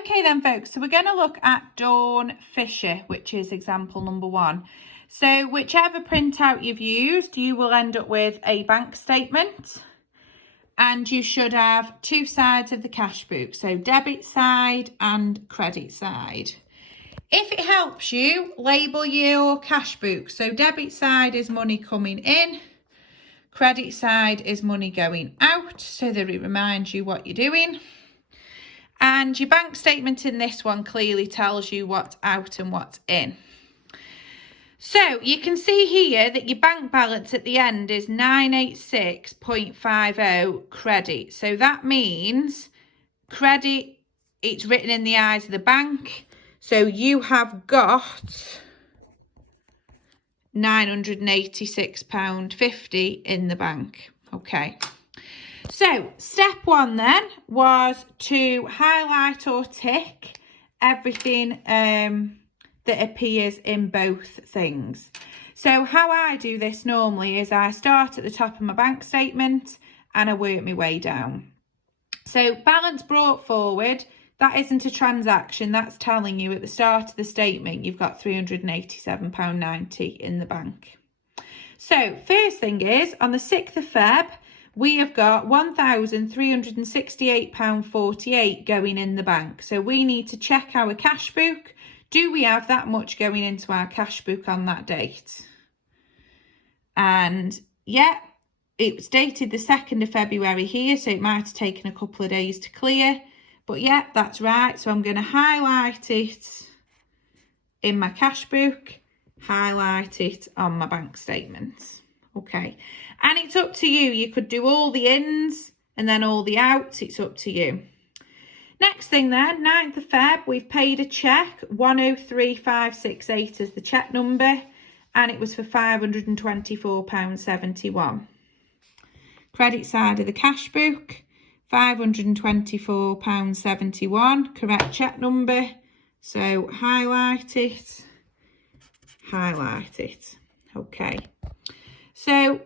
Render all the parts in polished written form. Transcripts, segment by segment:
Okay then folks, so we're going to look at Dawn Fisher, which is example number 1. So whichever printout you've used, you will end up with a bank statement, and you should have two sides of the cash book, so debit side and credit side. If it helps you, label your cash book. So debit side is money coming in, credit side is money going out, so that it reminds you what you're doing. And your bank statement in this one clearly tells you what's out and what's in. So you can see here that your bank balance at the end is 986.50 credit. So that means credit, it's written in the eyes of the bank. So you have got £986.50 in the bank. Okay. So step 1 then was to highlight or tick everything that appears in both things. So how I do this normally is I start at the top of my bank statement and I work my way down. So balance brought forward, that isn't a transaction, that's telling you at the start of the statement you've got £387.90 in the bank. So first thing is, on the 6th of Feb, we have got £1,368.48 going in the bank. So we need to check our cash book. Do we have that much going into our cash book on that date? And yeah, it was dated the 2nd of February here, so it might have taken a couple of days to clear. But yeah, that's right. So I'm going to highlight it in my cash book, highlight it on my bank statements. Okay, and it's up to you. You could do all the ins and then all the outs. It's up to you. Next thing then, 9th of Feb, we've paid a cheque, 103568 as the cheque number, and it was for £524.71. Credit side of the cash book, £524.71, correct cheque number. So highlight it, highlight it. Okay. So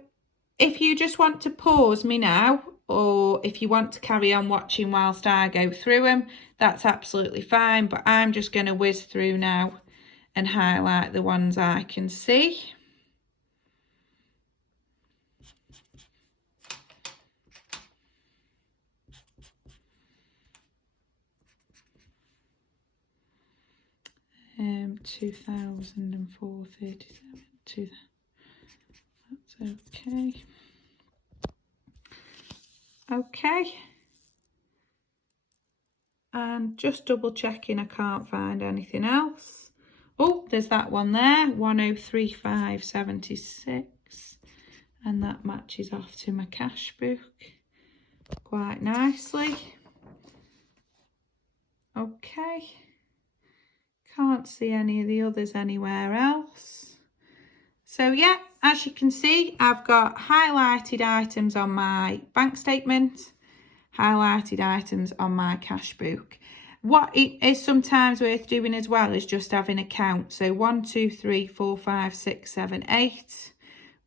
if you just want to pause me now, or if you want to carry on watching whilst I go through them, that's absolutely fine. But I'm just going to whiz through now and highlight the ones I can see. Um, 2004-37, that's okay. Okay, and just double checking I can't find anything else. Oh, there's that one there, 103576, and that matches off to my cash book quite nicely. Okay, can't see any of the others anywhere else. So yeah, as you can see, I've got highlighted items on my bank statement, highlighted items on my cash book. What it is sometimes worth doing as well is just having a count. So 1, 2, 3, 4, 5, 6, 7, 8.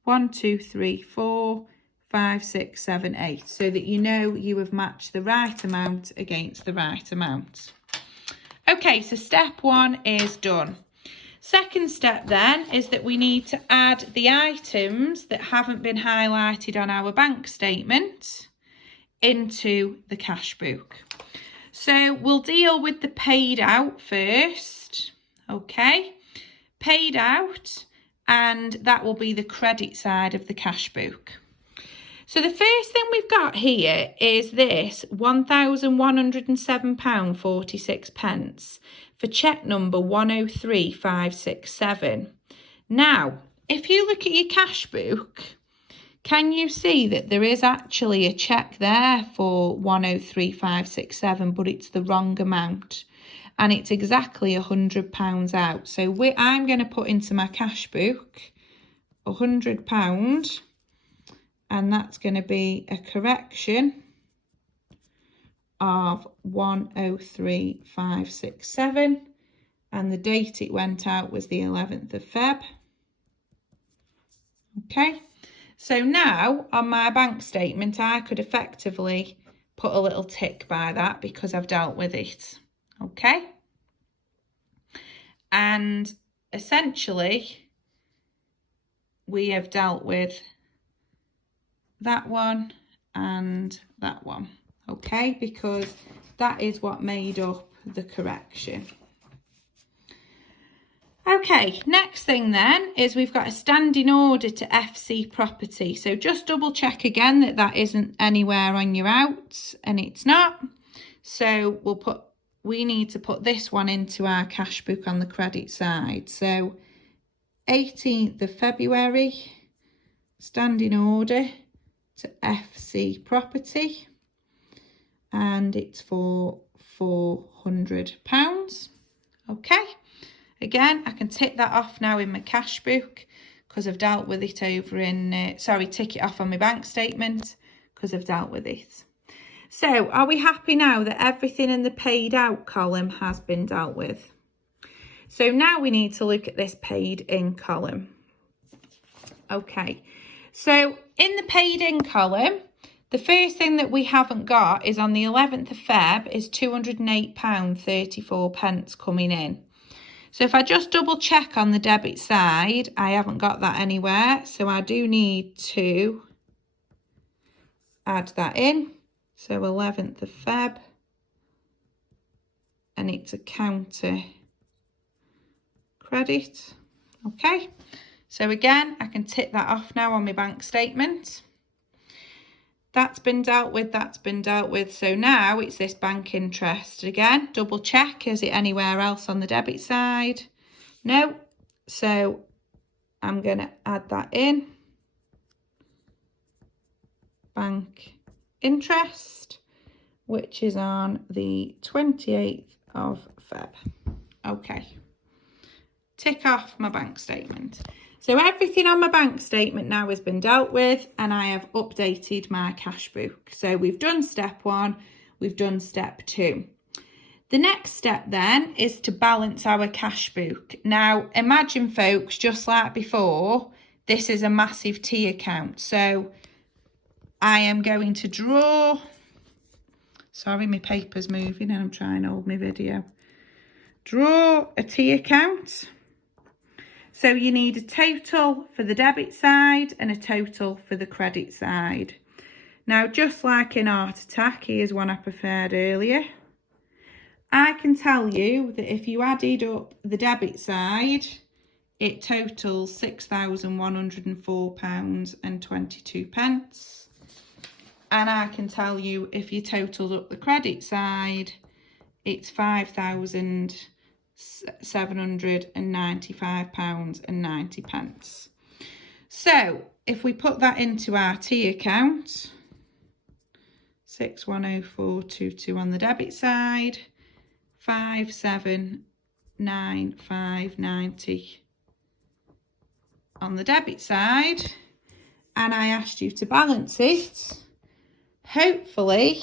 1, 2, 3, 4, 5, 6, 7, 8. So that you know you have matched the right amount against the right amount. Okay, so step 1 is done. Second step then is that we need to add the items that haven't been highlighted on our bank statement into the cash book. So we'll deal with the paid out first. Okay, paid out, and that will be the credit side of the cash book. So the first thing we've got here is this £1,107.46 for cheque number 103567. Now, if you look at your cash book, can you see that there is actually a cheque there for 103567, but it's the wrong amount, and it's exactly £100 out. So I'm going to put into my cash book £100, and that's going to be a correction of 103567, and the date it went out was the 11th of Feb. Okay, so now on my bank statement I could effectively put a little tick by that because I've dealt with it. okay? And essentially, we have dealt with that one and that one, okay? Because that is what made up the correction. Okay, next thing then is we've got a standing order to FC Property. So just double check again that that isn't anywhere on your outs, and it's not. So we need to put this one into our cash book on the credit side. So 18th of February, standing order to FC Property, and it's for £400. Okay. Again, I can tick that off now in my cash book because I've dealt with it over in, tick it off on my bank statement because I've dealt with it. So are we happy now that everything in the paid out column has been dealt with? So now we need to look at this paid in column. Okay, so in the paid in column, the first thing that we haven't got is on the 11th of Feb is £208.34 coming in. So if I just double check on the debit side, I haven't got that anywhere. So I do need to add that in. So 11th of Feb, and it's a counter credit. Okay. So again, I can tick that off now on my bank statement. That's been dealt with, that's been dealt with. So now it's this bank interest. Again, double check, is it anywhere else on the debit side? No. So I'm going to add that in. Bank interest, which is on the 28th of Feb. Okay. Tick off my bank statement. So everything on my bank statement now has been dealt with, and I have updated my cash book. So we've done step 1, we've done step 2. The next step then is to balance our cash book. Now imagine folks, just like before, this is a massive T account. So I am going to draw, sorry my paper's moving and I'm trying to hold my video. Draw a T account. So you need a total for the debit side and a total for the credit side. Now, just like in Art Attack, here's one I prepared earlier. I can tell you that if you added up the debit side, it totals £6,104.22. And I can tell you if you totaled up the credit side, it's £5,795.90. So if we put that into our T account, 610422 on the debit side, 5795.90 on the debit side, and I asked you to balance it, hopefully